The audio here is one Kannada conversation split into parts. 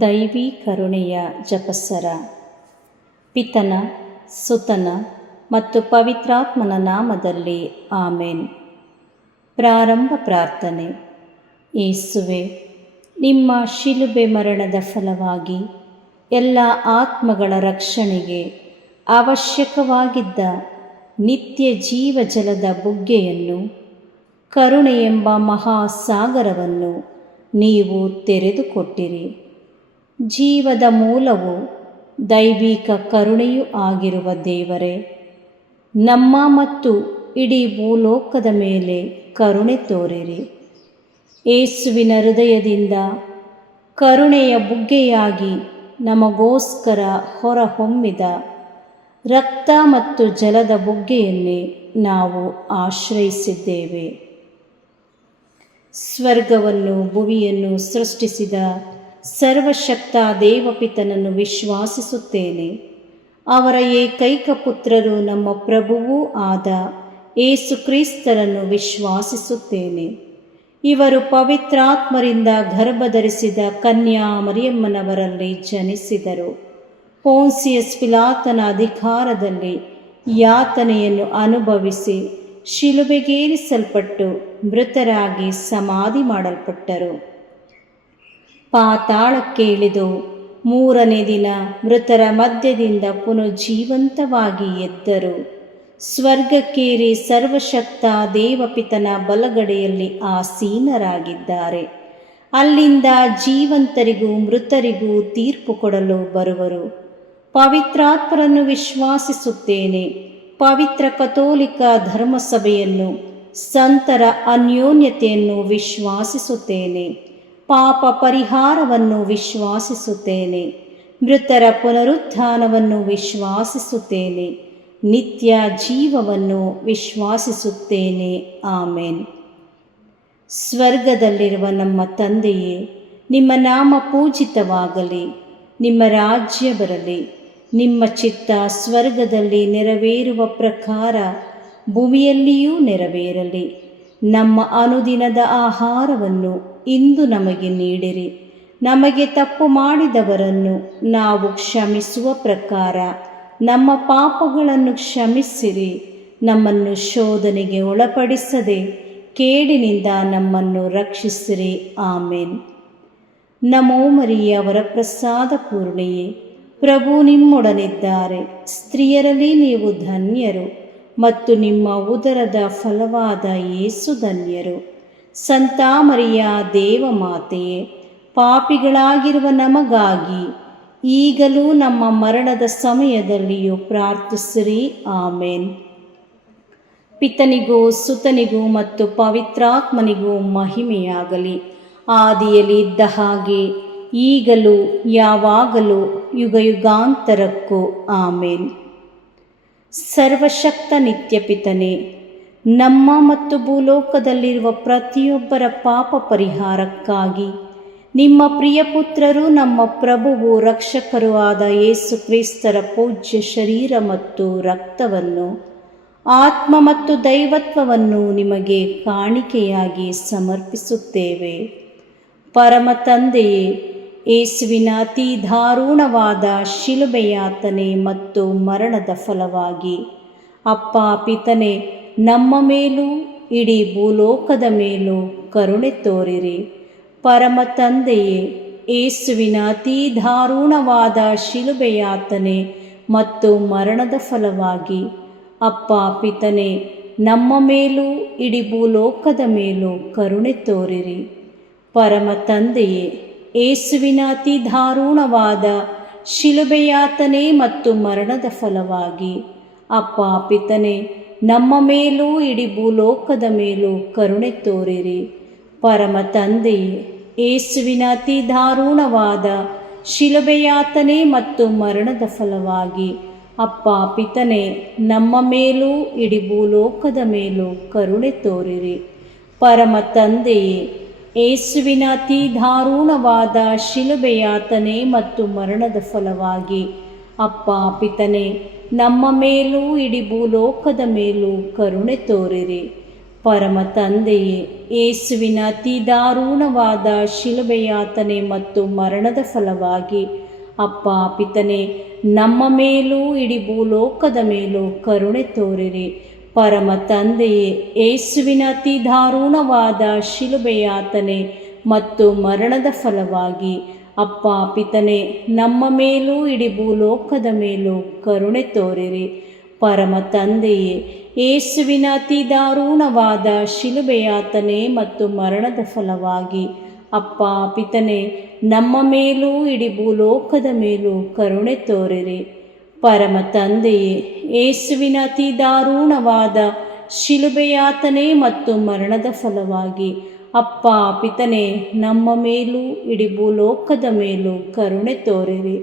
ದೈವಿ ಕರುಣೆಯ ಜಪಸರ. ಪಿತನ, ಸುತನ ಮತ್ತು ಪವಿತ್ರಾತ್ಮನ ನಾಮದಲ್ಲಿ ಆಮೇನ್. ಪ್ರಾರಂಭ ಪ್ರಾರ್ಥನೆ. ಯೇಸುವೆ, ನಿಮ್ಮ ಶಿಲುಬೆ ಮರಣದ ಫಲವಾಗಿ ಎಲ್ಲ ಆತ್ಮಗಳ ರಕ್ಷಣೆಗೆ ಅವಶ್ಯಕವಾಗಿದ್ದ ನಿತ್ಯ ಜೀವಜಲದ ಬುಗ್ಗೆಯನ್ನು, ಕರುಣೆ ಎಂಬ ಮಹಾಸಾಗರವನ್ನು ನೀವು ತೆರೆದುಕೊಟ್ಟಿರಿ. ಜೀವದ ಮೂಲವೂ ದೈವಿಕ ಕರುಣೆಯೂ ಆಗಿರುವ ದೇವರೇ, ನಮ್ಮ ಮತ್ತು ಇಡೀ ಭೂಲೋಕದ ಮೇಲೆ ಕರುಣೆ ತೋರಿರಿ. ಯೇಸುವಿನ ಹೃದಯದಿಂದ ಕರುಣೆಯ ಬುಗ್ಗೆಯಾಗಿ ನಮಗೋಸ್ಕರ ಹೊರಹೊಮ್ಮಿದ ರಕ್ತ ಮತ್ತು ಜಲದ ಬುಗ್ಗೆಯನ್ನೇ ನಾವು ಆಶ್ರಯಿಸಿದ್ದೇವೆ. ಸ್ವರ್ಗವನ್ನು ಭುವಿಯನ್ನು ಸೃಷ್ಟಿಸಿದ ಸರ್ವಶಕ್ತ ದೇವಪಿತನನ್ನು ವಿಶ್ವಾಸಿಸುತ್ತೇನೆ. ಅವರ ಏಕೈಕ ಪುತ್ರರು ನಮ್ಮ ಪ್ರಭುವೂ ಆದ ಯೇಸು ಕ್ರಿಸ್ತರನ್ನು ವಿಶ್ವಾಸಿಸುತ್ತೇನೆ. ಇವರು ಪವಿತ್ರಾತ್ಮರಿಂದ ಗರ್ಭಧರಿಸಿದ ಕನ್ಯಾ ಮರಿಯಮ್ಮನವರಲ್ಲಿ ಜನಿಸಿದರು. ಪೋನ್ಸಿಯಸ್ ಪಿಲಾತನ ಅಧಿಕಾರದಲ್ಲಿ ಯಾತನೆಯನ್ನು ಅನುಭವಿಸಿ ಶಿಲುಬೆಗೇರಿಸಲ್ಪಟ್ಟು ಮೃತರಾಗಿ ಸಮಾಧಿ ಮಾಡಲ್ಪಟ್ಟರು. ಪಾತಾಳಕ್ಕೆ ಇಳಿದು ಮೂರನೇ ದಿನ ಮೃತರ ಮಧ್ಯದಿಂದ ಪುನಃಜೀವಂತವಾಗಿ ಎದ್ದರು. ಸ್ವರ್ಗಕ್ಕೇರಿ ಸರ್ವಶಕ್ತ ದೇವಪಿತನ ಬಲಗಡೆಯಲ್ಲಿ ಆಸೀನರಾಗಿದ್ದಾರೆ. ಅಲ್ಲಿಂದ ಜೀವಂತರಿಗೂ ಮೃತರಿಗೂ ತೀರ್ಪು ಕೊಡಲು ಬರುವರು. ಪವಿತ್ರಾತ್ಮರನ್ನು ವಿಶ್ವಾಸಿಸುತ್ತೇನೆ. ಪವಿತ್ರ ಕಥೋಲಿಕ ಧರ್ಮಸಭೆಯನ್ನು, ಸಂತರ ಅನ್ಯೋನ್ಯತೆಯನ್ನು ವಿಶ್ವಾಸಿಸುತ್ತೇನೆ. ಪಾಪ ಪರಿಹಾರವನ್ನು ವಿಶ್ವಾಸಿಸುತ್ತೇನೆ. ಮೃತರ ಪುನರುತ್ಥಾನವನ್ನು ವಿಶ್ವಾಸಿಸುತ್ತೇನೆ. ನಿತ್ಯ ಜೀವವನ್ನು ವಿಶ್ವಾಸಿಸುತ್ತೇನೆ. ಆಮೇನ್. ಸ್ವರ್ಗದಲ್ಲಿರುವ ನಮ್ಮ ತಂದೆಯೇ, ನಿಮ್ಮ ನಾಮ ಪೂಜಿತವಾಗಲಿ. ನಿಮ್ಮ ರಾಜ್ಯ ಬರಲಿ. ನಿಮ್ಮ ಚಿತ್ತ ಸ್ವರ್ಗದಲ್ಲಿ ನೆರವೇರುವ ಪ್ರಕಾರ ಭೂಮಿಯಲ್ಲಿಯೂ ನೆರವೇರಲಿ. ನಮ್ಮ ಅನುದಿನದ ಆಹಾರವನ್ನು ಇಂದು ನಮಗೆ ನೀಡಿರಿ. ನಮಗೆ ತಪ್ಪು ಮಾಡಿದವರನ್ನು ನಾವು ಕ್ಷಮಿಸುವ ಪ್ರಕಾರ ನಮ್ಮ ಪಾಪಗಳನ್ನು ಕ್ಷಮಿಸಿರಿ. ನಮ್ಮನ್ನು ಶೋಧನೆಗೆ ಒಳಪಡಿಸದೆ ಕೇಡಿನಿಂದ ನಮ್ಮನ್ನು ರಕ್ಷಿಸಿರಿ. ಆಮೇನ್. ನಮೋ ಮರಿಯ ವರಪ್ರಸಾದ ಪೂರ್ಣೆಯೇ, ಪ್ರಭು ನಿಮ್ಮೊಡನಿದ್ದಾರೆ. ಸ್ತ್ರೀಯರಲ್ಲಿ ನೀವು ಧನ್ಯರು ಮತ್ತು ನಿಮ್ಮ ಉದರದ ಫಲವಾದ ಯೇಸು ಧನ್ಯರು. ಸಂತ ಮರಿಯ ದೇವಮಾತೆಯೇ, ಪಾಪಿಗಳಾಗಿರುವ ನಮಗಾಗಿ ಈಗಲೂ ನಮ್ಮ ಮರಣದ ಸಮಯದಲ್ಲಿಯೂ ಪ್ರಾರ್ಥಿಸಿರಿ. ಆಮೇನ್. ಪಿತನಿಗೂ ಸುತನಿಗೂ ಮತ್ತು ಪವಿತ್ರಾತ್ಮನಿಗೂ ಮಹಿಮೆಯಾಗಲಿ. ಆದಿಯಲ್ಲಿ ಇದ್ದ ಹಾಗೆ ಈಗಲೂ ಯಾವಾಗಲೂ ಯುಗಯುಗಾಂತರಕ್ಕೂ ಆಮೇನ್. ಸರ್ವಶಕ್ತ ನಿತ್ಯ ಪಿತನೇ, ನಮ್ಮ ಮತ್ತು ಭೂಲೋಕದಲ್ಲಿರುವ ಪ್ರತಿಯೊಬ್ಬರ ಪಾಪ ಪರಿಹಾರಕ್ಕಾಗಿ ನಿಮ್ಮ ಪ್ರಿಯಪುತ್ರರು, ನಮ್ಮ ಪ್ರಭುವು ರಕ್ಷಕರೂ ಆದ ಯೇಸು ಕ್ರಿಸ್ತರ ಪೂಜ್ಯ ಶರೀರ ಮತ್ತು ರಕ್ತವನ್ನು, ಆತ್ಮ ಮತ್ತು ದೈವತ್ವವನ್ನು ನಿಮಗೆ ಕಾಣಿಕೆಯಾಗಿ ಸಮರ್ಪಿಸುತ್ತೇವೆ. ಪರಮ ತಂದೆಯೇ, ಯೇಸುವಿನ ಅತಿ ದಾರುಣವಾದ ಶಿಲುಬೆಯಾತನೆ ಮತ್ತು ಮರಣದ ಫಲವಾಗಿ ಅಪ್ಪ ಪಿತನೇ, ನಮ್ಮ ಮೇಲೂ ಇಡೀ ಭೂಲೋಕದ ಮೇಲೂ ಕರುಣೆ ತೋರಿರಿ. ಪರಮ ತಂದೆಯೇ, ಯೇಸುವಿನ ಅತಿ ದಾರುಣವಾದ ಶಿಲುಬೆಯಾತನೆ ಮತ್ತು ಮರಣದ ಫಲವಾಗಿ ಅಪ್ಪ ಪಿತನೇ, ನಮ್ಮ ಮೇಲೂ ಇಡೀ ಭೂಲೋಕದ ಮೇಲೂ ಕರುಣೆ ತೋರಿರಿ. ಪರಮ ತಂದೆಯೇ, ಯೇಸುವಿನ ಅತಿ ದಾರುಣವಾದ ಶಿಲುಬೆಯಾತನೆ ಮತ್ತು ಮರಣದ ಫಲವಾಗಿ ಅಪ್ಪ ಪಿತನೇ, ನಮ್ಮ ಮೇಲೂ ಇಡೀ ಭೂಲೋಕದ ಮೇಲೂ ಕರುಣೆ ತೋರಿರಿ. ಪರಮ ತಂದೆಯೇ, ಯೇಸುವಿನ ಅತಿ ದಾರುಣವಾದ ಶಿಲುಬೆಯಾತನೆ ಮತ್ತು ಮರಣದ ಫಲವಾಗಿ ಅಪ್ಪ ಪಿತನೇ, ನಮ್ಮ ಮೇಲೂ ಇಡೀ ಭೂಲೋಕದ ಮೇಲೂ ಕರುಣೆ ತೋರಿರಿ. ಪರಮ ತಂದೆಯೇ, ಯೇಸುವಿನ ಅತಿ ದಾರುಣವಾದ ಶಿಲುಬೆಯಾತನೆ ಮತ್ತು ಮರಣದ ಫಲವಾಗಿ ಅಪ್ಪ ಪಿತನೇ, ನಮ್ಮ ಮೇಲೂ ಇಡೀ ಭೂಲೋಕದ ಮೇಲೂ ಕರುಣೆ ತೋರಿರಿ. ಪರಮ ತಂದೆಯೇ, ಯೇಸುವಿನ ಅತಿ ದಾರುಣವಾದ ಶಿಲುಬೆಯಾತನೆ ಮತ್ತು ಮರಣದ ಫಲವಾಗಿ ಅಪ್ಪ ಪಿತನೇ, ನಮ್ಮ ಮೇಲೂ ಇಡೀ ಭೂಲೋಕದ ಮೇಲೂ ಕರುಣೆ ತೋರಿರಿ. ಪರಮ ತಂದೆಯೇ, ಯೇಸುವಿನ ಅತಿ ದಾರುಣವಾದ ಶಿಲುಬೆಯಾತನೆ ಮತ್ತು ಮರಣದ ಫಲವಾಗಿ ಅಪ್ಪ ಪಿತನೇ, ನಮ್ಮ ಮೇಲೂ ಇಡೀ ಭೂಲೋಕದ ಮೇಲೂ ಕರುಣೆ ತೋರಿರಿ. ಪರಮ ತಂದೆಯೇ, ಯೇಸುವಿನ ಅತಿ ದಾರುಣವಾದ ಶಿಲುಬೆಯಾತನೆ ಮತ್ತು ಮರಣದ ಫಲವಾಗಿ ಅಪ್ಪ ಪಿತನೇ, ನಮ್ಮ ಮೇಲೂ ಇಡೀ ಭೂಲೋಕದ ಮೇಲೂ ಕರುಣೆ ತೋರಿರಿ. ಪರಮ ತಂದೆಯೇ, ಯೇಸುವಿನ ಅತಿ ದಾರುಣವಾದ ಶಿಲುಬೆಯಾತನೆ ಮತ್ತು ಮರಣದ ಫಲವಾಗಿ ಅಪ್ಪ ಪಿತನೇ, ನಮ್ಮ ಮೇಲೂ ಇಡೀ ಭೂಲೋಕದ ಮೇಲೂ ಕರುಣೆ ತೋರಿರಿ.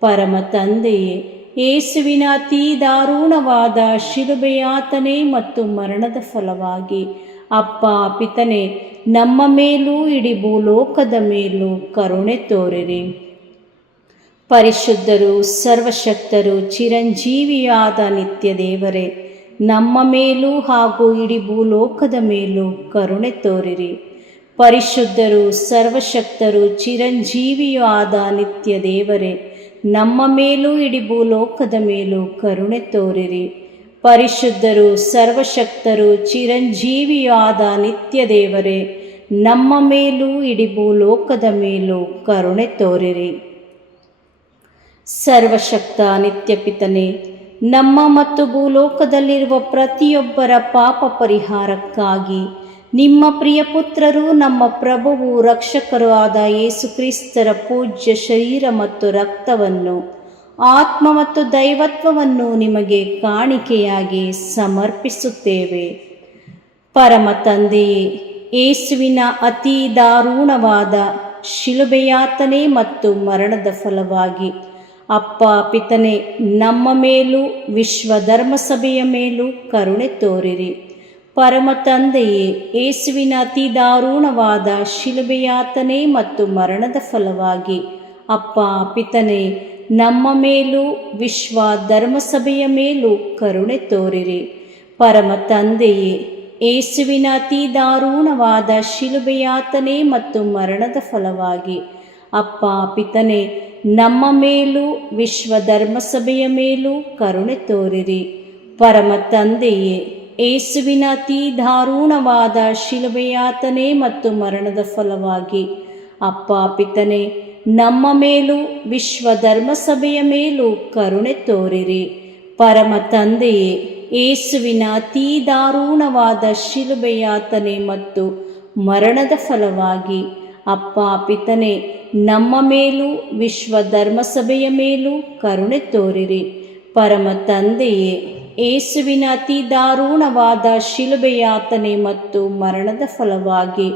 ಪರಮ ತಂದೆಯೇ, ಯೇಸುವಿನ ಅತಿ ದಾರುಣವಾದ ಶಿಲುಬೆಯಾತನೆ ಮತ್ತು ಮರಣದ ಫಲವಾಗಿ ಅಪ್ಪ ಪಿತನೇ, ನಮ್ಮ ಮೇಲೂ ಇಡೀ ಭೂಲೋಕದ ಮೇಲೂ ಕರುಣೆ ತೋರಿರಿ. ಪರಿಶುದ್ಧರು, ಸರ್ವಶಕ್ತರು, ಚಿರಂಜೀವಿಯಾದ ನಿತ್ಯ ದೇವರೇ, ನಮ್ಮ ಮೇಲೂ ಹಾಗೂ ಇಡೀ ಭೂಲೋಕದ ಮೇಲೂ ಕರುಣೆ ತೋರಿರಿ. ಪರಿಶುದ್ಧರು, ಸರ್ವಶಕ್ತರು, ಚಿರಂಜೀವಿಯೂ ಆದ ನಿತ್ಯ ದೇವರೇ, ನಮ್ಮ ಮೇಲೂ ಇಡೀ ಭೂಲೋಕದ ಮೇಲೂ ಕರುಣೆ ತೋರಿರಿ. ಪರಿಶುದ್ಧರು, ಸರ್ವಶಕ್ತರು, ಚಿರಂಜೀವಿಯೂ ಆದ ನಿತ್ಯ ದೇವರೇ, ನಮ್ಮ ಮೇಲೂ ಇಡೀ ಭೂಲೋಕದ ಮೇಲೂ ಕರುಣೆ ತೋರಿರಿ. ಸರ್ವಶಕ್ತ ನಿತ್ಯ ಪಿತನೇ, ನಮ್ಮ ಮತ್ತು ಭೂಲೋಕದಲ್ಲಿರುವ ಪ್ರತಿಯೊಬ್ಬರ ಪಾಪ ಪರಿಹಾರಕ್ಕಾಗಿ ನಿಮ್ಮ ಪ್ರಿಯ ಪುತ್ರರು, ನಮ್ಮ ಪ್ರಭುವು ರಕ್ಷಕರೂ ಆದ ಯೇಸು ಕ್ರಿಸ್ತರ ಪೂಜ್ಯ ಶರೀರ ಮತ್ತು ರಕ್ತವನ್ನು, ಆತ್ಮ ಮತ್ತು ದೈವತ್ವವನ್ನು ನಿಮಗೆ ಕಾಣಿಕೆಯಾಗಿ ಸಮರ್ಪಿಸುತ್ತೇವೆ. ಪರಮ ತಂದೆಯೇ, ಯೇಸುವಿನ ಅತಿ ದಾರುಣವಾದ ಶಿಲುಬೆಯಾತನೆ ಮತ್ತು ಮರಣದ ಫಲವಾಗಿ ಅಪ್ಪ ಪಿತನೇ, ನಮ್ಮ ಮೇಲೂ ವಿಶ್ವ ಧರ್ಮಸಭೆಯ ಮೇಲೂ ಕರುಣೆ ತೋರಿರಿ. ಪರಮ ತಂದೆಯೇ, ಯೇಸುವಿನ ಅತಿ ದಾರುಣವಾದ ಶಿಲುಬೆಯಾತನೆ ಮತ್ತು ಮರಣದ ಫಲವಾಗಿ ಅಪ್ಪ ಪಿತನೇ, ನಮ್ಮ ಮೇಲೂ ವಿಶ್ವ ಧರ್ಮಸಭೆಯ ಮೇಲೂ ಕರುಣೆ ತೋರಿರಿ. ಪರಮ ತಂದೆಯೇ, ಯೇಸುವಿನ ಅತಿ ದಾರುಣವಾದ ಶಿಲುಬೆಯಾತನೆ ಮತ್ತು ಮರಣದ ಫಲವಾಗಿ ಅಪ್ಪ ಪಿತನೇ, ನಮ್ಮ ಮೇಲೂ ವಿಶ್ವ ಧರ್ಮಸಭೆಯ ಮೇಲೂ ಕರುಣೆ ತೋರಿರಿ. ಪರಮ ತಂದೆಯೇ, ಯೇಸುವಿನ ಅತಿ ದಾರುಣವಾದ ಶಿಲುಬೆಯಾತನೆ ಮತ್ತು ಮರಣದ ಫಲವಾಗಿ ಅಪ್ಪ ಪಿತನೇ, ನಮ್ಮ ಮೇಲೂ ವಿಶ್ವ ಧರ್ಮಸಭೆಯ ಮೇಲೂ ಕರುಣೆ ತೋರಿರಿ. ಪರಮ ತಂದೆಯೇ, ಯೇಸುವಿನ ಅತಿ ದಾರುಣವಾದ ಶಿಲುಬೆಯಾತನೆ ಮತ್ತು ಮರಣದ ಫಲವಾಗಿ ಅಪ್ಪ ಪಿತನೇ, ನಮ್ಮ ಮೇಲೂ ವಿಶ್ವ ಧರ್ಮಸಭೆಯ ಮೇಲೂ ಕರುಣೆ ತೋರಿರಿ. ಪರಮ ತಂದೆಯೇ, ಯೇಸುವಿನ ಅತಿ ದಾರುಣವಾದ ಶಿಲುಬೆಯಾತನೆ ಮತ್ತು ಮರಣದ ಫಲವಾಗಿ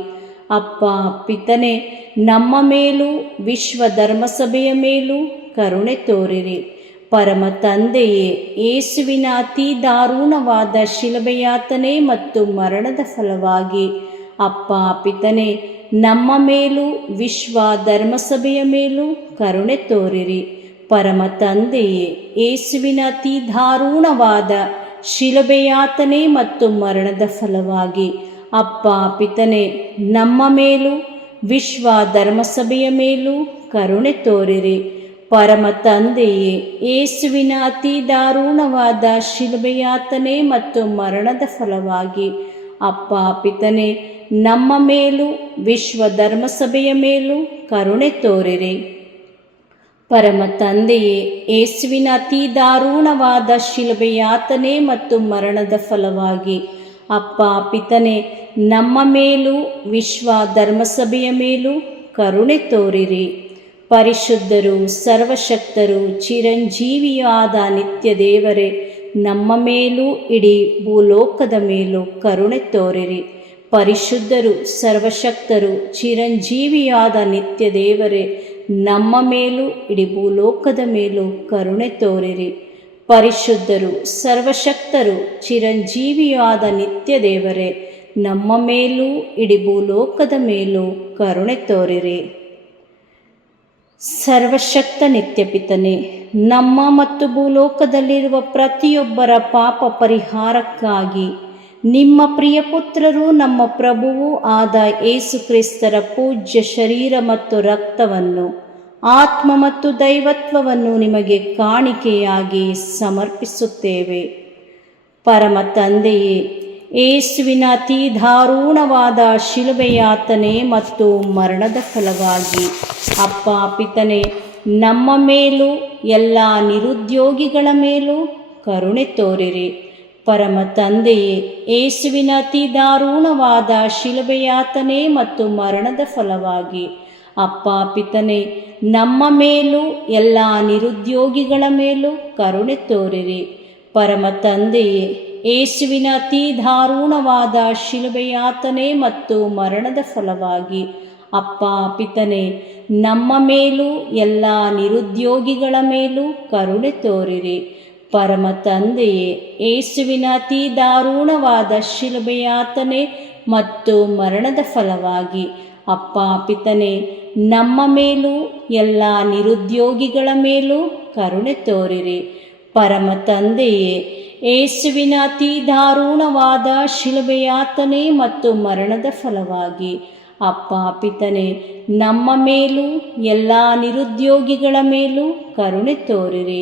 ಅಪ್ಪ ಪಿತನೇ, ನಮ್ಮ ಮೇಲೂ ವಿಶ್ವ ಧರ್ಮಸಭೆಯ ಮೇಲೂ ಕರುಣೆ ತೋರಿರಿ. ಪರಮ ತಂದೆಯೇ, ಯೇಸುವಿನ ಅತಿ ದಾರುಣವಾದ ಶಿಲುಬೆಯಾತನೆ ಮತ್ತು ಮರಣದ ಫಲವಾಗಿ ಅಪ್ಪ ಪಿತನೇ, ನಮ್ಮ ಮೇಲೂ ವಿಶ್ವ ಧರ್ಮಸಭೆಯ ಮೇಲೂ ಕರುಣೆ ತೋರಿರಿ. ಪರಮ ತಂದೆಯೇ, ಯೇಸುವಿನ ಅತಿ ದಾರುಣವಾದ ಶಿಲುಬೆಯಾತನೆ ಮತ್ತು ಮರಣದ ಫಲವಾಗಿ ಅಪ್ಪ ಪಿತನೇ, ನಮ್ಮ ಮೇಲೂ ವಿಶ್ವ ಧರ್ಮಸಭೆಯ ಮೇಲೂ ಕರುಣೆ ತೋರಿರಿ. ಪರಮ ತಂದೆಯೇ, ಯೇಸುವಿನ ಅತಿ ದಾರುಣವಾದ ಶಿಲುಬೆಯಾತನೆ ಮತ್ತು ಮರಣದ ಫಲವಾಗಿ ಅಪ್ಪ ಪಿತನೇ, ನಮ್ಮ ಮೇಲೂ ವಿಶ್ವ ಧರ್ಮಸಭೆಯ ಮೇಲೂ ಕರುಣೆ ತೋರಿರಿ. ಪರಮ ತಂದೆಯೇ, ಯೇಸುವಿನ ಅತಿ ದಾರುಣವಾದ ಶಿಲುಬೆಯಾತನೆ ಮತ್ತು ಮರಣದ ಫಲವಾಗಿ ಅಪ್ಪ ಪಿತನೇ, ನಮ್ಮ ಮೇಲೂ ವಿಶ್ವ ಧರ್ಮಸಭೆಯ ಮೇಲೂ ಕರುಣೆ ತೋರಿರಿ. ಪರಿಶುದ್ಧರು, ಸರ್ವಶಕ್ತರು, ಚಿರಂಜೀವಿಯೂ ಆದ ನಿತ್ಯ ದೇವರೇ, ನಮ್ಮ ಮೇಲೂ ಇಡೀ ಭೂಲೋಕದ ಮೇಲೂ ಕರುಣೆ ತೋರಿರಿ. ಪರಿಶುದ್ಧರು, ಸರ್ವಶಕ್ತರು, ಚಿರಂಜೀವಿಯೂ ಆದ ನಿತ್ಯ ದೇವರೇ, ನಮ್ಮ ಮೇಲೂ ಇಡೀ ಭೂಲೋಕದ ಮೇಲೂ ಕರುಣೆ ತೋರಿರಿ. ಪರಿಶುದ್ಧರು, ಸರ್ವಶಕ್ತರು, ಚಿರಂಜೀವಿಯೂ ಆದ ನಿತ್ಯ ದೇವರೇ, ನಮ್ಮ ಮೇಲೂ ಇಡೀ ಭೂಲೋಕದ ಮೇಲೂ ಕರುಣೆ ತೋರಿರಿ. ಸರ್ವಶಕ್ತ ನಿತ್ಯ ಪಿತನೇ, ನಮ್ಮ ಮತ್ತು ಭೂಲೋಕದಲ್ಲಿರುವ ಪ್ರತಿಯೊಬ್ಬರ ಪಾಪ ಪರಿಹಾರಕ್ಕಾಗಿ ನಿಮ್ಮ ಪ್ರಿಯ ಪುತ್ರರು ನಮ್ಮ ಪ್ರಭುವೂ ಆದ ಯೇಸು ಕ್ರಿಸ್ತರ ಪೂಜ್ಯ ಶರೀರ ಮತ್ತು ರಕ್ತವನ್ನು, ಆತ್ಮ ಮತ್ತು ದೈವತ್ವವನ್ನು ನಿಮಗೆ ಕಾಣಿಕೆಯಾಗಿ ಸಮರ್ಪಿಸುತ್ತೇವೆ. ಪರಮ ತಂದೆಯೇ, ಯೇಸುವಿನ ಅತಿ ದಾರುಣವಾದ ಶಿಲುಬೆಯಾತನೆ ಮತ್ತು ಮರಣದ ಫಲವಾಗಿ ಅಪ್ಪ ಪಿತನೇ, ನಮ್ಮ ಮೇಲೂ ಎಲ್ಲ ನಿರುದ್ಯೋಗಿಗಳ ಮೇಲೂ ಕರುಣೆ ತೋರಿರಿ. ಪರಮ ತಂದೆಯೇ, ಯೇಸುವಿನ ಅತಿ ದಾರುಣವಾದ ಶಿಲುಬೆಯಾತನೆ ಮತ್ತು ಮರಣದ ಫಲವಾಗಿ ಅಪ್ಪ ಪಿತನೇ, ನಮ್ಮ ಮೇಲೂ ಎಲ್ಲ ನಿರುದ್ಯೋಗಿಗಳ ಮೇಲೂ ಕರುಣೆ ತೋರಿರಿ. ಪರಮ ತಂದೆಯೇ, ಯೇಸುವಿನ ಅತಿ ದಾರುಣವಾದ ಶಿಲುಬೆಯಾತನೆ ಮತ್ತು ಮರಣದ ಫಲವಾಗಿ ಅಪ್ಪ ಪಿತನೇ, ನಮ್ಮ ಮೇಲೂ ಎಲ್ಲ ನಿರುದ್ಯೋಗಿಗಳ ಮೇಲೂ ಕರುಣೆ ತೋರಿರಿ. ಪರಮ ತಂದೆಯೇ, ಯೇಸುವಿನ ಅತಿ ದಾರುಣವಾದ ಶಿಲುಬೆಯಾತನೆ ಮತ್ತು ಮರಣದ ಫಲವಾಗಿ ಅಪ್ಪ ಪಿತನೇ, ನಮ್ಮ ಮೇಲೂ ಎಲ್ಲ ನಿರುದ್ಯೋಗಿಗಳ ಮೇಲೂ ಕರುಣೆ ತೋರಿರಿ. ಪರಮ ತಂದೆಯೇ, ಯೇಸುವಿನ ಅತಿ ದಾರುಣವಾದ ಶಿಲುಬೆಯಾತನೆ ಮತ್ತು ಮರಣದ ಫಲವಾಗಿ ಅಪ್ಪ ಪಿತನೇ, ನಮ್ಮ ಮೇಲೂ ಎಲ್ಲ ನಿರುದ್ಯೋಗಿಗಳ ಮೇಲೂ ಕರುಣೆ ತೋರಿರಿ.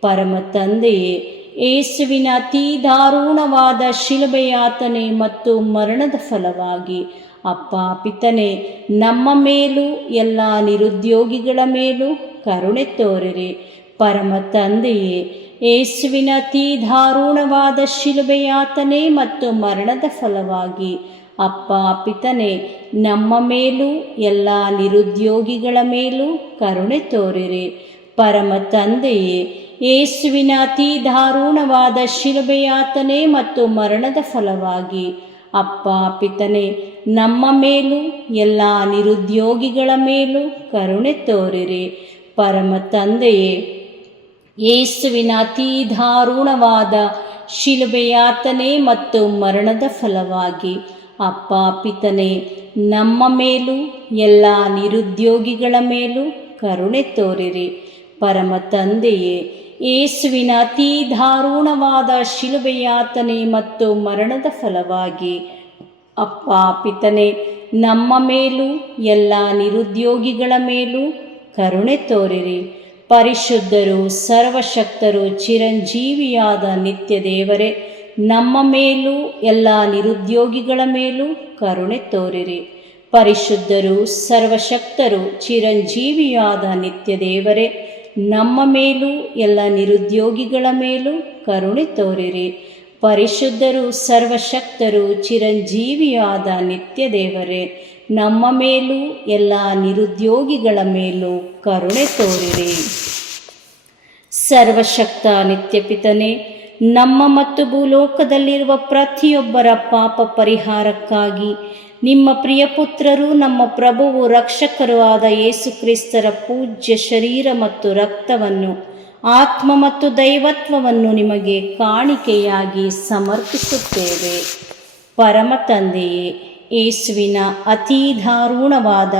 ಪರಮ ತಂದೆಯೇ, ಯೇಸುವಿನ ಅತಿ ದಾರುಣವಾದ ಶಿಲುಬೆಯಾತನೆ ಮತ್ತು ಮರಣದ ಫಲವಾಗಿ ಅಪ್ಪ ಪಿತನೇ, ನಮ್ಮ ಮೇಲೂ ಎಲ್ಲ ನಿರುದ್ಯೋಗಿಗಳ ಮೇಲೂ ಕರುಣೆ ತೋರಿರಿ. ಪರಮ ತಂದೆಯೇ, ಯೇಸುವಿನ ಅತಿ ದಾರುಣವಾದ ಶಿಲುಬೆಯಾತನೆ ಮತ್ತು ಮರಣದ ಫಲವಾಗಿ ಅಪ್ಪ ಪಿತನೇ, ನಮ್ಮ ಮೇಲೂ ಎಲ್ಲ ನಿರುದ್ಯೋಗಿಗಳ ಮೇಲೂ ಕರುಣೆ ತೋರಿರಿ. ಪರಮ ತಂದೆಯೇ, ಯೇಸುವಿನ ಅತಿ ದಾರುಣವಾದ ಶಿಲುಬೆಯಾತನೆ ಮತ್ತು ಮರಣದ ಫಲವಾಗಿ ಅಪ್ಪ ಪಿತನೇ, ನಮ್ಮ ಮೇಲೂ ಎಲ್ಲ ನಿರುದ್ಯೋಗಿಗಳ ಮೇಲೂ ಕರುಣೆ ತೋರಿರಿ. ಪರಮ ತಂದೆಯೇ, ಯೇಸುವಿನ ಅತಿ ದಾರುಣವಾದ ಶಿಲುಬೆಯಾತನೆ ಮತ್ತು ಮರಣದ ಫಲವಾಗಿ ಅಪ್ಪ ಪಿತನೇ, ನಮ್ಮ ಮೇಲೂ ಎಲ್ಲ ನಿರುದ್ಯೋಗಿಗಳ ಮೇಲೂ ಕರುಣೆ ತೋರಿರಿ. ಪರಮ ತಂದೆಯೇ, ಯೇಸುವಿನ ಅತಿ ದಾರುಣವಾದ ಶಿಲುಬೆಯಾತನೆ ಮತ್ತು ಮರಣದ ಫಲವಾಗಿ ಅಪ್ಪ ಪಿತನೇ, ನಮ್ಮ ಮೇಲೂ ಎಲ್ಲ ನಿರುದ್ಯೋಗಿಗಳ ಮೇಲೂ ಕರುಣೆ ತೋರಿರಿ. ಪರಿಶುದ್ಧರು, ಸರ್ವಶಕ್ತರು, ಚಿರಂಜೀವಿಯಾದ ನಿತ್ಯ ದೇವರೇ, ನಮ್ಮ ಮೇಲೂ ಎಲ್ಲ ನಿರುದ್ಯೋಗಿಗಳ ಮೇಲೂ ಕರುಣೆ ತೋರಿರಿ. ಪರಿಶುದ್ಧರು, ಸರ್ವಶಕ್ತರು, ಚಿರಂಜೀವಿಯಾದ ನಿತ್ಯ ದೇವರೇ, ನಮ್ಮ ಮೇಲೂ ಎಲ್ಲ ನಿರುದ್ಯೋಗಿಗಳ ಮೇಲೂ ಕರುಣೆ ತೋರಿರಿ. ಪರಿಶುದ್ಧರು, ಸರ್ವಶಕ್ತರು, ಚಿರಂಜೀವಿಯಾದ ನಿತ್ಯ ದೇವರೇ, ನಮ್ಮ ಮೇಲೂ ಎಲ್ಲ ನಿರುದ್ಯೋಗಿಗಳ ಮೇಲೂ ಕರುಣೆ ತೋರಿರಿ. ಸರ್ವಶಕ್ತ ನಿತ್ಯಪಿತನೇ, ನಮ್ಮ ಮತ್ತು ಭೂಲೋಕದಲ್ಲಿರುವ ಪ್ರತಿಯೊಬ್ಬರ ಪಾಪ ಪರಿಹಾರಕ್ಕಾಗಿ ನಿಮ್ಮ ಪ್ರಿಯಪುತ್ರರು, ನಮ್ಮ ಪ್ರಭುವು ರಕ್ಷಕರೂ ಆದ ಯೇಸು ಕ್ರಿಸ್ತರ ಪೂಜ್ಯ ಶರೀರ ಮತ್ತು ರಕ್ತವನ್ನು, ಆತ್ಮ ಮತ್ತು ದೈವತ್ವವನ್ನು ನಿಮಗೆ ಕಾಣಿಕೆಯಾಗಿ ಸಮರ್ಪಿಸುತ್ತೇವೆ. ಪರಮ ತಂದೆಯೇ, ಯೇಸುವಿನ ಅತಿ ದಾರುಣವಾದ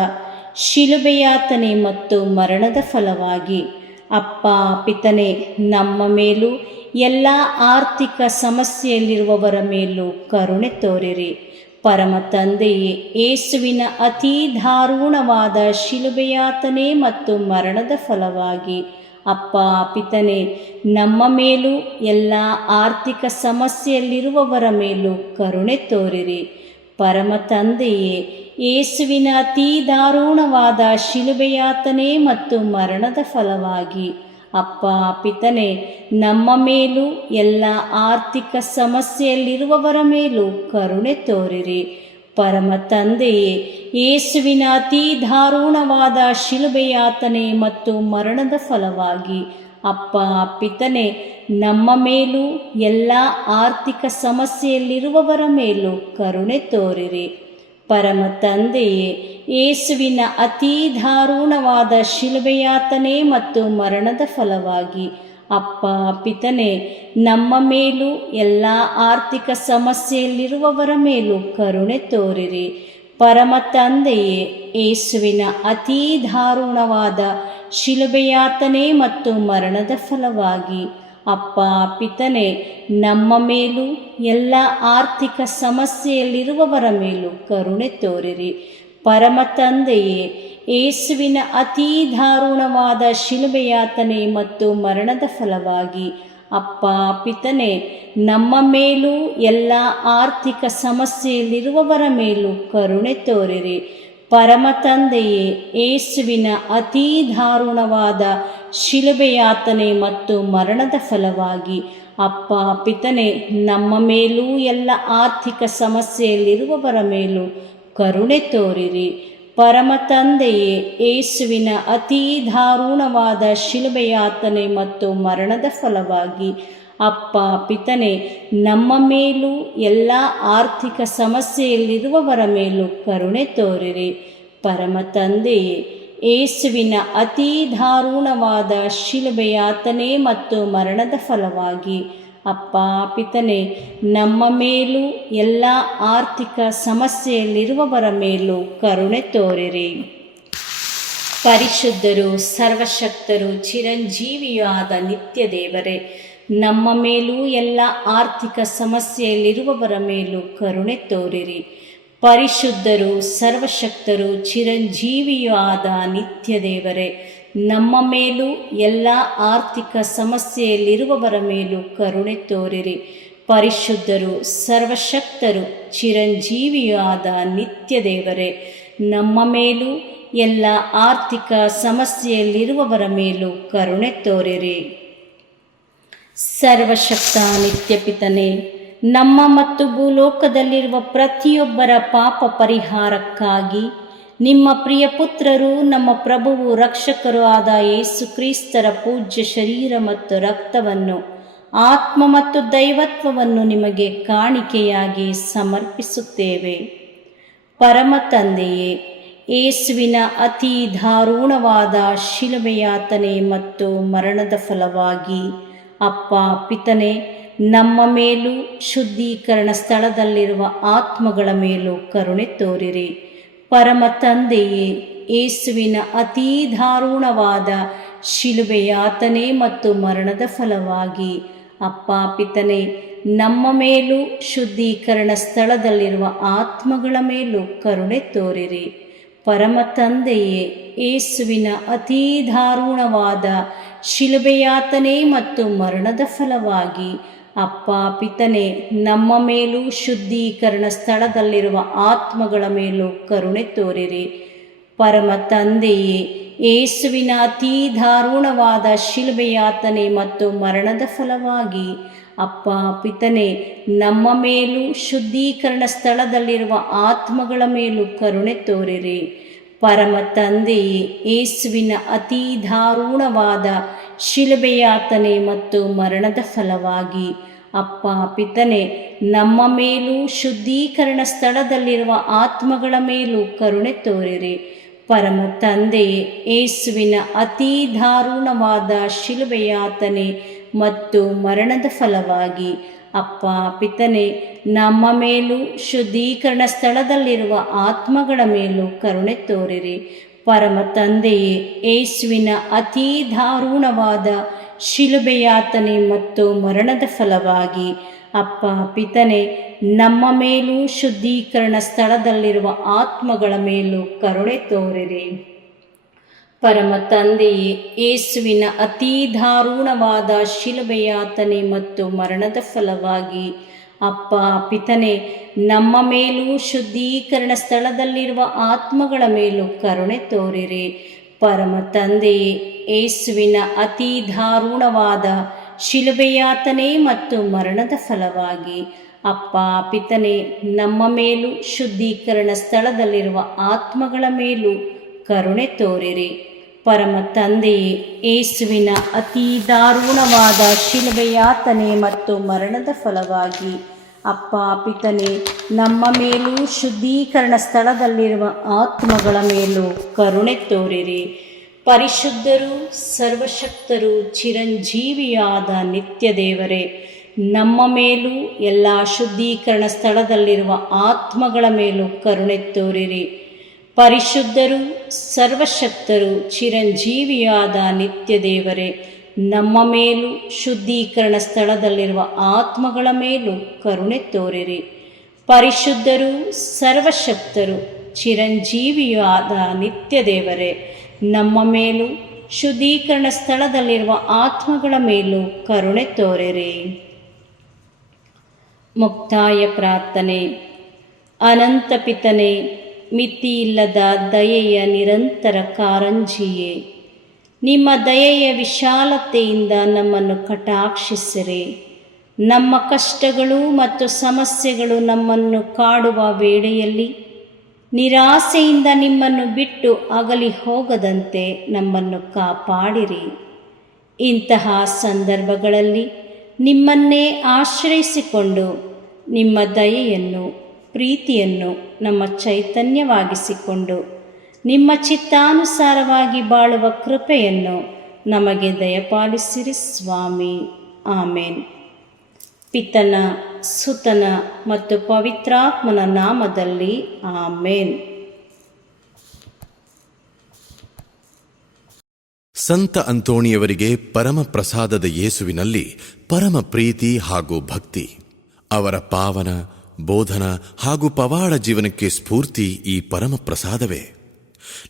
ಶಿಲುಬೆಯಾತನೆ ಮತ್ತು ಮರಣದ ಫಲವಾಗಿ ಅಪ್ಪ ಪಿತನೇ, ನಮ್ಮ ಮೇಲೂ ಎಲ್ಲ ಆರ್ಥಿಕ ಸಮಸ್ಯೆಯಲ್ಲಿರುವವರ ಮೇಲೂ ಕರುಣೆ ತೋರಿರಿ. ಪರಮ ತಂದೆಯೇ, ಯೇಸುವಿನ ಅತಿ ದಾರುಣವಾದ ಶಿಲುಬೆಯಾತನೆ ಮತ್ತು ಮರಣದ ಫಲವಾಗಿ ಅಪ್ಪ ಪಿತನೇ, ನಮ್ಮ ಮೇಲೂ ಎಲ್ಲ ಆರ್ಥಿಕ ಸಮಸ್ಯೆಯಲ್ಲಿರುವವರ ಮೇಲೂ ಕರುಣೆ ತೋರಿರಿ. ಪರಮ ತಂದೆಯೇ, ಯೇಸುವಿನ ಅತಿ ದಾರುಣವಾದ ಶಿಲುಬೆಯಾತನೆ ಮತ್ತು ಮರಣದ ಫಲವಾಗಿ ಅಪ್ಪ ಪಿತನೇ, ನಮ್ಮ ಮೇಲೂ ಎಲ್ಲ ಆರ್ಥಿಕ ಸಮಸ್ಯೆಯಲ್ಲಿರುವವರ ಮೇಲೂ ಕರುಣೆ ತೋರಿರಿ. ಪರಮ ತಂದೆಯೇ, ಯೇಸುವಿನ ಅತಿ ದಾರುಣವಾದ ಶಿಲುಬೆಯಾತನೆ ಮತ್ತು ಮರಣದ ಫಲವಾಗಿ ಅಪ್ಪ ಪಿತನೇ, ನಮ್ಮ ಮೇಲೂ ಎಲ್ಲ ಆರ್ಥಿಕ ಸಮಸ್ಯೆಯಲ್ಲಿರುವವರ ಮೇಲೂ ಕರುಣೆ ತೋರಿರಿ. ಪರಮ ತಂದೆಯೇ, ಯೇಸುವಿನ ಅತಿ ದಾರುಣವಾದ ಶಿಲುಬೆಯಾತನೆ ಮತ್ತು ಮರಣದ ಫಲವಾಗಿ ಅಪ್ಪ ಪಿತನೇ, ನಮ್ಮ ಮೇಲೂ ಎಲ್ಲ ಆರ್ಥಿಕ ಸಮಸ್ಯೆಯಲ್ಲಿರುವವರ ಮೇಲೂ ಕರುಣೆ ತೋರಿರಿ. ಪರಮ ತಂದೆಯೇ, ಯೇಸುವಿನ ಅತಿ ದಾರುಣವಾದ ಶಿಲುಬೆಯಾತನೆ ಮತ್ತು ಮರಣದ ಫಲವಾಗಿ ಅಪ್ಪ ಪಿತನೇ, ನಮ್ಮ ಮೇಲೂ ಎಲ್ಲ ಆರ್ಥಿಕ ಸಮಸ್ಯೆಯಲ್ಲಿರುವವರ ಮೇಲೂ ಕರುಣೆ ತೋರಿರಿ. ಪರಮ ತಂದೆಯೇ, ಯೇಸುವಿನ ಅತೀ ದಾರುಣವಾದ ಶಿಲುಬೆಯಾತನೆ ಮತ್ತು ಮರಣದ ಫಲವಾಗಿ ಅಪ್ಪ ಪಿತನೇ, ನಮ್ಮ ಮೇಲೂ ಎಲ್ಲ ಆರ್ಥಿಕ ಸಮಸ್ಯೆಯಲ್ಲಿರುವವರ ಮೇಲೂ ಕರುಣೆ ತೋರಿರಿ. ಪರಮ ತಂದೆಯೇ, ಯೇಸುವಿನ ಅತೀ ದಾರುಣವಾದ ಶಿಲುಬೆಯಾತನೆ ಮತ್ತು ಮರಣದ ಫಲವಾಗಿ ಅಪ್ಪ ಪಿತನೇ, ನಮ್ಮ ಮೇಲೂ ಎಲ್ಲ ಆರ್ಥಿಕ ಸಮಸ್ಯೆಯಲ್ಲಿರುವವರ ಮೇಲೂ ಕರುಣೆ ತೋರಿರಿ. ಪರಮ ತಂದೆಯೇ, ಯೇಸುವಿನ ಅತೀ ದಾರುಣವಾದ ಶಿಲುಬೆಯಾತನೆ ಮತ್ತು ಮರಣದ ಫಲವಾಗಿ ಅಪ್ಪ ಪಿತನೇ, ನಮ್ಮ ಮೇಲೂ ಎಲ್ಲ ಆರ್ಥಿಕ ಸಮಸ್ಯೆಯಲ್ಲಿರುವವರ ಮೇಲೂ ಕರುಣೆ ತೋರಿರಿ. ಪರಮ ತಂದೆಯೇ, ಯೇಸುವಿನ ಅತೀ ದಾರುಣವಾದ ಶಿಲುಬೆಯಾತನೆ ಮತ್ತು ಮರಣದ ಫಲವಾಗಿ ಅಪ್ಪ ಪಿತನೇ, ನಮ್ಮ ಮೇಲೂ ಎಲ್ಲ ಆರ್ಥಿಕ ಸಮಸ್ಯೆಯಲ್ಲಿರುವವರ ಮೇಲೂ ಕರುಣೆ ತೋರಿರಿ. ಪರಿಶುದ್ಧರು, ಸರ್ವಶಕ್ತರು, ಚಿರಂಜೀವಿಯೂ ಆದ ನಿತ್ಯ ದೇವರೇ, ನಮ್ಮ ಮೇಲೂ ಎಲ್ಲ ಆರ್ಥಿಕ ಸಮಸ್ಯೆಯಲ್ಲಿರುವವರ ಮೇಲೂ ಕರುಣೆ ತೋರಿರಿ. ಪರಿಶುದ್ಧರು, ಸರ್ವಶಕ್ತರು, ಚಿರಂಜೀವಿಯೂ ಆದ ನಿತ್ಯ ದೇವರೇ, ನಮ್ಮ ಮೇಲೂ ಎಲ್ಲ ಆರ್ಥಿಕ ಸಮಸ್ಯೆಯಲ್ಲಿರುವವರ ಮೇಲೂ ಕರುಣೆ ತೋರಿರಿ. ಪರಿಶುದ್ಧರು, ಸರ್ವಶಕ್ತರು, ಚಿರಂಜೀವಿಯೂ ಆದ ನಿತ್ಯ ದೇವರೇ, ನಮ್ಮ ಮೇಲೂ ಎಲ್ಲ ಆರ್ಥಿಕ ಸಮಸ್ಯೆಯಲ್ಲಿರುವವರ ಮೇಲೂ ಕರುಣೆ ತೋರಿರಿ. ಸರ್ವಶಕ್ತ ನಿತ್ಯ ಪಿತನೇ, ನಮ್ಮ ಮತ್ತು ಭೂಲೋಕದಲ್ಲಿರುವ ಪ್ರತಿಯೊಬ್ಬರ ಪಾಪ ಪರಿಹಾರಕ್ಕಾಗಿ ನಿಮ್ಮ ಪ್ರಿಯ ಪುತ್ರರು, ನಮ್ಮ ಪ್ರಭುವು ರಕ್ಷಕರು ಆದ ಯೇಸು ಕ್ರಿಸ್ತರ ಪೂಜ್ಯ ಶರೀರ ಮತ್ತು ರಕ್ತವನ್ನು, ಆತ್ಮ ಮತ್ತು ದೈವತ್ವವನ್ನು ನಿಮಗೆ ಕಾಣಿಕೆಯಾಗಿ ಸಮರ್ಪಿಸುತ್ತೇವೆ. ಪರಮ ತಂದೆಯೇ, ಯೇಸುವಿನ ಅತೀ ದಾರುಣವಾದ ಶಿಲುಬೆಯಾತನೆ ಮತ್ತು ಮರಣದ ಫಲವಾಗಿ ಅಪ್ಪ ಪಿತನೇ, ನಮ್ಮ ಮೇಲೂ ಶುದ್ಧೀಕರಣ ಸ್ಥಳದಲ್ಲಿರುವ ಆತ್ಮಗಳ ಮೇಲೂ ಕರುಣೆ ತೋರಿರಿ. ಪರಮ ತಂದೆಯೇ, ಯೇಸುವಿನ ಅತೀ ದಾರುಣವಾದ ಶಿಲುಬೆಯಾತನೆ ಮತ್ತು ಮರಣದ ಫಲವಾಗಿ ಅಪ್ಪ ಪಿತನೇ, ನಮ್ಮ ಮೇಲೂ ಶುದ್ಧೀಕರಣ ಸ್ಥಳದಲ್ಲಿರುವ ಆತ್ಮಗಳ ಮೇಲೂ ಕರುಣೆ ತೋರಿರಿ. ಪರಮ ತಂದೆಯೇ, ಯೇಸುವಿನ ಅತೀ ದಾರುಣವಾದ ಶಿಲುಬೆಯಾತನೆ ಮತ್ತು ಮರಣದ ಫಲವಾಗಿ ಅಪ್ಪ ಪಿತನೇ, ನಮ್ಮ ಮೇಲೂ ಶುದ್ಧೀಕರಣ ಸ್ಥಳದಲ್ಲಿರುವ ಆತ್ಮಗಳ ಮೇಲೂ ಕರುಣೆ ತೋರಿರಿ. ಪರಮ ತಂದೆಯೇ, ಯೇಸುವಿನ ಅತೀ ದಾರುಣವಾದ ಶಿಲುಬೆಯಾತನೆ ಮತ್ತು ಮರಣದ ಫಲವಾಗಿ ಅಪ್ಪ ಪಿತನೇ, ನಮ್ಮ ಮೇಲೂ ಶುದ್ಧೀಕರಣ ಸ್ಥಳದಲ್ಲಿರುವ ಆತ್ಮಗಳ ಮೇಲೂ ಕರುಣೆ ತೋರಿರಿ. ಪರಮ ತಂದೆಯೇ, ಯೇಸುವಿನ ಅತೀ ದಾರುಣವಾದ ಶಿಲುಬೆಯಾತನೆ ಮತ್ತು ಮರಣದ ಫಲವಾಗಿ ಅಪ್ಪ ಪಿತನೇ, ನಮ್ಮ ಮೇಲೂ ಶುದ್ಧೀಕರಣ ಸ್ಥಳದಲ್ಲಿರುವ ಆತ್ಮಗಳ ಮೇಲೂ ಕರುಣೆ ತೋರಿರಿ. ಪರಮ ತಂದೆಯೇ, ಯೇಸುವಿನ ಅತೀ ದಾರುಣವಾದ ಶಿಲುಬೆಯಾತನೆ ಮತ್ತು ಮರಣದ ಫಲವಾಗಿ ಅಪ್ಪ ಪಿತನೇ, ನಮ್ಮ ಮೇಲೂ ಶುದ್ಧೀಕರಣ ಸ್ಥಳದಲ್ಲಿರುವ ಆತ್ಮಗಳ ಮೇಲೂ ಕರುಣೆ ತೋರಿರಿ. ಪರಮ ತಂದೆಯೇ, ಯೇಸುವಿನ ಅತೀ ದಾರುಣವಾದ ಶಿಲುಬೆಯಾತನೆ ಮತ್ತು ಮರಣದ ಫಲವಾಗಿ ಅಪ್ಪ ಪಿತನೇ, ನಮ್ಮ ಮೇಲೂ ಶುದ್ಧೀಕರಣ ಸ್ಥಳದಲ್ಲಿರುವ ಆತ್ಮಗಳ ಮೇಲೂ ಕರುಣೆ ತೋರಿರಿ. ಪರಮ ತಂದೆಯೇ, ಯೇಸುವಿನ ಅತೀ ದಾರುಣವಾದ ಶಿಲುಬೆಯಾತನೆ ಮತ್ತು ಮರಣದ ಫಲವಾಗಿ ಅಪ್ಪ ಪಿತನೇ, ನಮ್ಮ ಮೇಲೂ ಶುದ್ಧೀಕರಣ ಸ್ಥಳದಲ್ಲಿರುವ ಆತ್ಮಗಳ ಮೇಲೂ ಕರುಣೆ ತೋರಿರಿ. ಪರಮ ತಂದೆಯೇ, ಯೇಸುವಿನ ಅತೀ ದಾರುಣವಾದ ಶಿಲುಬೆಯಾತನೆ ಮತ್ತು ಮರಣದ ಫಲವಾಗಿ ಅಪ್ಪ ಪಿತನೇ, ನಮ್ಮ ಮೇಲೂ ಶುದ್ಧೀಕರಣ ಸ್ಥಳದಲ್ಲಿರುವ ಆತ್ಮಗಳ ಮೇಲೂ ಕರುಣೆ ತೋರಿರಿ. ಪರಮ ತಂದೆಯೇ, ಯೇಸುವಿನ ಅತೀ ದಾರುಣವಾದ ಶಿಲುಬೆಯಾತನೆ ಮತ್ತು ಮರಣದ ಫಲವಾಗಿ ಅಪ್ಪ ಪಿತನೇ, ನಮ್ಮ ಮೇಲೂ ಶುದ್ಧೀಕರಣ ಸ್ಥಳದಲ್ಲಿರುವ ಆತ್ಮಗಳ ಮೇಲೂ ಕರುಣೆ ತೋರಿರಿ. ಪರಿಶುದ್ಧರು, ಸರ್ವಶಕ್ತರು, ಚಿರಂಜೀವಿಯಾದ ನಿತ್ಯ ದೇವರೇ, ನಮ್ಮ ಮೇಲೂ ಎಲ್ಲ ಶುದ್ಧೀಕರಣ ಸ್ಥಳದಲ್ಲಿರುವ ಆತ್ಮಗಳ ಮೇಲೂ ಕರುಣೆ ತೋರಿರಿ. ಪರಿಶುದ್ಧರು, ಸರ್ವಶಕ್ತರು, ಚಿರಂಜೀವಿಯಾದ ನಿತ್ಯ ದೇವರೇ, ನಮ್ಮ ಮೇಲೂ ಶುದ್ಧೀಕರಣ ಸ್ಥಳದಲ್ಲಿರುವ ಆತ್ಮಗಳ ಮೇಲೂ ಕರುಣೆ ತೋರಿರಿ. ಪರಿಶುದ್ಧರು, ಸರ್ವಶಕ್ತರು, ಚಿರಂಜೀವಿಯೂ ಆದ ನಿತ್ಯ ದೇವರೇ, ನಮ್ಮ ಮೇಲೂ ಶುದ್ಧೀಕರಣ ಸ್ಥಳದಲ್ಲಿರುವ ಆತ್ಮಗಳ ಮೇಲೂ ಕರುಣೆ ತೋರಿರಿ. ಮುಕ್ತಾಯ ಪ್ರಾರ್ಥನೆ. ಅನಂತ ಪಿತನೇ, ಮಿತಿಯಿಲ್ಲದ ದಯೆಯ ನಿರಂತರ ಕಾರಂಜಿಯೇ, ನಿಮ್ಮ ದಯೆಯ ವಿಶಾಲತೆಯಿಂದ ನಮ್ಮನ್ನು ಕಟಾಕ್ಷಿಸಿರಿ. ನಮ್ಮ ಕಷ್ಟಗಳು ಮತ್ತು ಸಮಸ್ಯೆಗಳು ನಮ್ಮನ್ನು ಕಾಡುವ ವೇಳೆಯಲ್ಲಿ ನಿರಾಸೆಯಿಂದ ನಿಮ್ಮನ್ನು ಬಿಟ್ಟು ಅಗಲಿ ಹೋಗದಂತೆ ನಮ್ಮನ್ನು ಕಾಪಾಡಿರಿ. ಇಂತಹ ಸಂದರ್ಭಗಳಲ್ಲಿ ನಿಮ್ಮನ್ನೇ ಆಶ್ರಯಿಸಿಕೊಂಡು ನಿಮ್ಮ ದಯೆಯನ್ನು, ಪ್ರೀತಿಯನ್ನು ನಮ್ಮ ಚೈತನ್ಯವಾಗಿಸಿಕೊಂಡು ನಿಮ್ಮ ಚಿತ್ತಾನುಸಾರವಾಗಿ ಬಾಳುವ ಕೃಪೆಯನ್ನು ನಮಗೆ ದಯಪಾಲಿಸಿರಿ ಸ್ವಾಮಿ. ಆಮೇನ್. ಪಿತನ, ಸುತನ ಮತ್ತು ಪವಿತ್ರಾತ್ಮನ ನಾಮದಲ್ಲಿ ಆಮೇನ್. ಸಂತ ಅಂತೋಣಿಯವರಿಗೆ ಪರಮ ಪ್ರಸಾದದ ಯೇಸುವಿನಲ್ಲಿ ಪರಮ ಪ್ರೀತಿ ಹಾಗೂ ಭಕ್ತಿ. ಅವರ ಪಾವನ ಬೋಧನ ಹಾಗೂ ಪವಾಡ ಜೀವನಕ್ಕೆ ಸ್ಫೂರ್ತಿ ಈ ಪರಮ ಪ್ರಸಾದವೇ.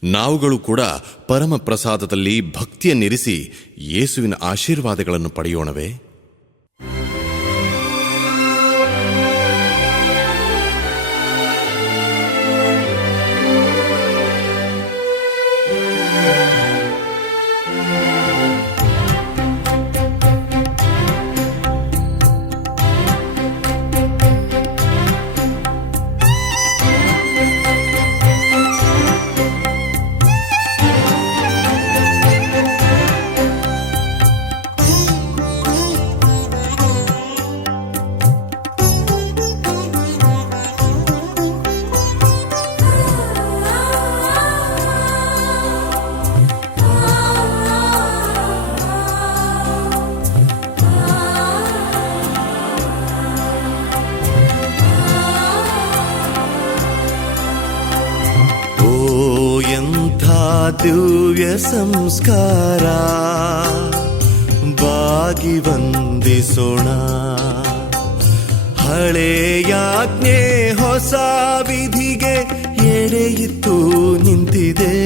ನಾವುಗಳು ಕೂಡ ಪರಮ ಪ್ರಸಾದದಲ್ಲಿ ಭಕ್ತಿಯನ್ನಿರಿಸಿ ಯೇಸುವಿನ ಆಶೀರ್ವಾದಗಳನ್ನು ಪಡೆಯೋಣವೇ? ದಿವ್ಯ ಸಂಸ್ಕಾರ ಬಾಗಿ ವಂದಿಸೋಣ. ಹಳೆಯಾಜ್ಞೆ ಹೊಸ ವಿಧಿಗೆ ಎಡೆಯಿತ್ತು ನಿಂತಿದೆ.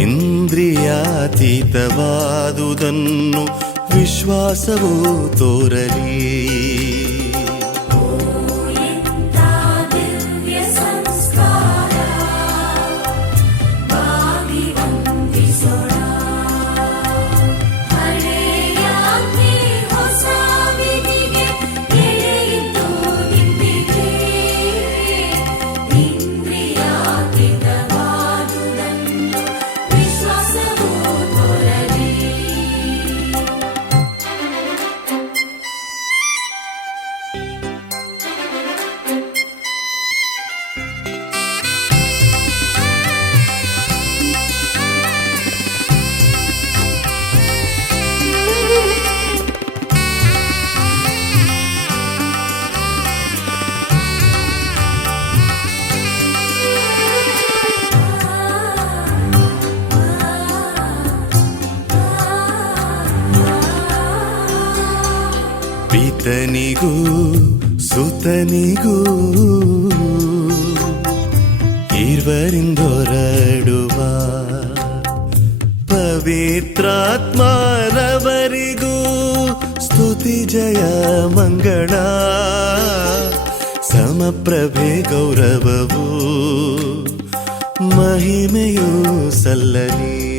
ಇಂದ್ರಿಯಾತೀತವಾದುದನ್ನು ವಿಶ್ವಾಸವು ತೋರಲಿ. ಪಿತನಿಗೂ ಸುತನಿಗೂ ಇರುವರಿಂದೊರಡುವ ಪವಿತ್ರಾತ್ಮರವರಿಗೂ ಸ್ತುತಿ ಜಯ ಮಂಗಳ. ಸಮಪ್ರಭೆ ಗೌರವವು ಮಹಿಮೆಯೂ ಸಲ್ಲಲಿ.